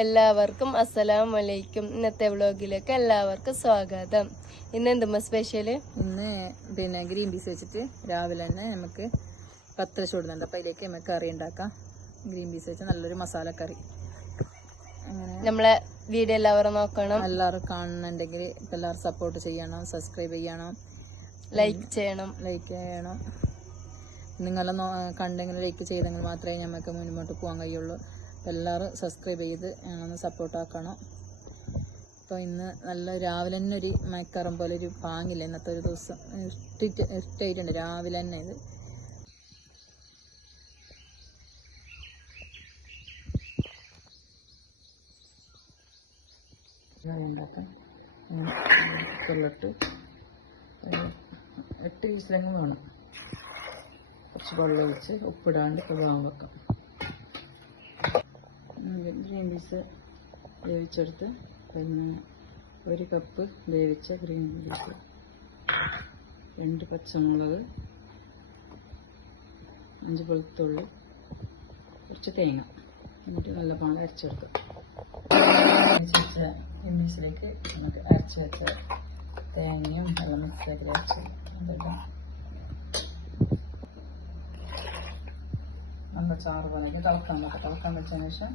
എല്ലാവർക്കും അസ്സലാമു അലൈക്കും. ഇന്നത്തെ വ്ളോഗിലേക്ക് എല്ലാവർക്കും സ്വാഗതം. ഇന്ന് എന്തുമ്മ സ്പെഷ്യല്? ഇന്ന് ഗ്രീൻ പീസ് വെച്ചിട്ട് രാവിലെ തന്നെ നമുക്ക് പത്തര ചൂടുന്നുണ്ട്. അപ്പം അതിലേക്ക് നമുക്ക് കറി ഉണ്ടാക്കാം. ഗ്രീൻ പീസ് വെച്ച് നല്ലൊരു മസാല കറി. അങ്ങനെ നമ്മളെ വീഡിയോ എല്ലാവരും നോക്കണം. എല്ലാവരും കാണുന്നുണ്ടെങ്കിൽ എല്ലാവരും സപ്പോർട്ട് ചെയ്യണം, സബ്സ്ക്രൈബ് ചെയ്യണം, ലൈക്ക് ചെയ്യണം. നിങ്ങളെ കണ്ടെങ്കിൽ ലൈക്ക് ചെയ്തെങ്കിൽ മാത്രമേ നമുക്ക് മുന്നോട്ട് പോകാൻ കഴിയുള്ളൂ. അപ്പോൾ എല്ലാവരും സബ്സ്ക്രൈബ് ചെയ്ത് ഞങ്ങളൊന്ന് സപ്പോർട്ടാക്കണം. അപ്പോൾ ഇന്ന് നല്ല രാവിലെ തന്നെ ഒരു മയക്കറം പോലെ ഒരു പാങ്ങില്ല. ഇന്നത്തെ ഒരു ദിവസം ഇഷ്ടമായിട്ടുണ്ട് രാവിലെ തന്നെ. ഇത് ഉണ്ടാക്കാം. കുക്കറിലിട്ട് 8 വിസിലെങ്കിലും വേണം. കുറച്ച് വെള്ളം ഒഴിച്ച് ഉപ്പിടാണ്ട് വേവാൻ വെക്കാം. ഗ്രീൻ പീസ് വേവിച്ചെടുത്ത് പിന്നെ 1 കപ്പ് വേവിച്ച ഗ്രീൻ പീസ്, 2 പച്ചമുളക്, 5 വെളുത്തുള്ളി, കുറച്ച് തേങ്ങ, എന്നിട്ട് നല്ല പാൽ അരച്ചെടുക്കാം. ഗ്രീൻ പീസിലേക്ക് നമുക്ക് അരച്ച് വെച്ച തേങ്ങയും വെള്ളം മിക്സാക്കി അരച്ച് നല്ല ചാറ് പോലെ തിളക്കാൻ വെച്ചതിന് ശേഷം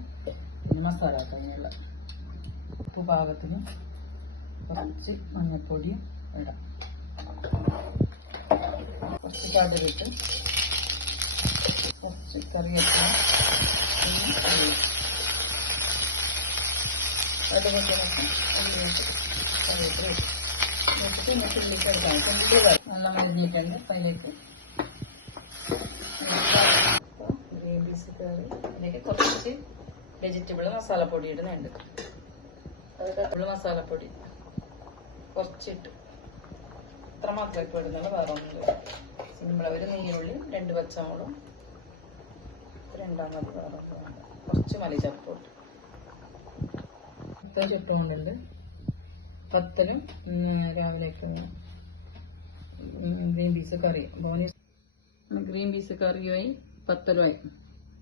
പിന്നെ മസാല ആക്കാനുള്ള ഉപ്പ് പാകത്തിന്, കുറച്ച് മഞ്ഞൾപ്പൊടിയും ഇടാം, കുറച്ച് കടുകിട്ട്, കുറച്ച് കറിവേപ്പില, നല്ല മരുന്നിട്ടുണ്ട്. അപ്പം അതിലേക്ക് ഗ്രീൻ പീസ് കറി, അതിലേക്ക് കുറച്ച് വെജിറ്റബിൾ മസാലപ്പൊടി ഇടുന്നുണ്ട്. മസാലപ്പൊടി കുറച്ചിട്ട് ഇത്ര മാത്രമൊക്കെ ഇടുന്നുള്ളൂ, വേറെ ഒന്നുമില്ല. സിമ്പിൾ. ഒരു നീരുള്ളി, 2 പച്ചമുളകും, 2 മതി, വേറെ കുറച്ച് മല്ലിച്ചപ്പിട്ട് ചുട്ടുകൊണ്ടുണ്ട്. പത്തലും രാവിലേക്ക് ഗ്രീൻ പീസ് കറി. ഗ്രീൻ പീസ് കറിയുമായി പത്തലുമായി.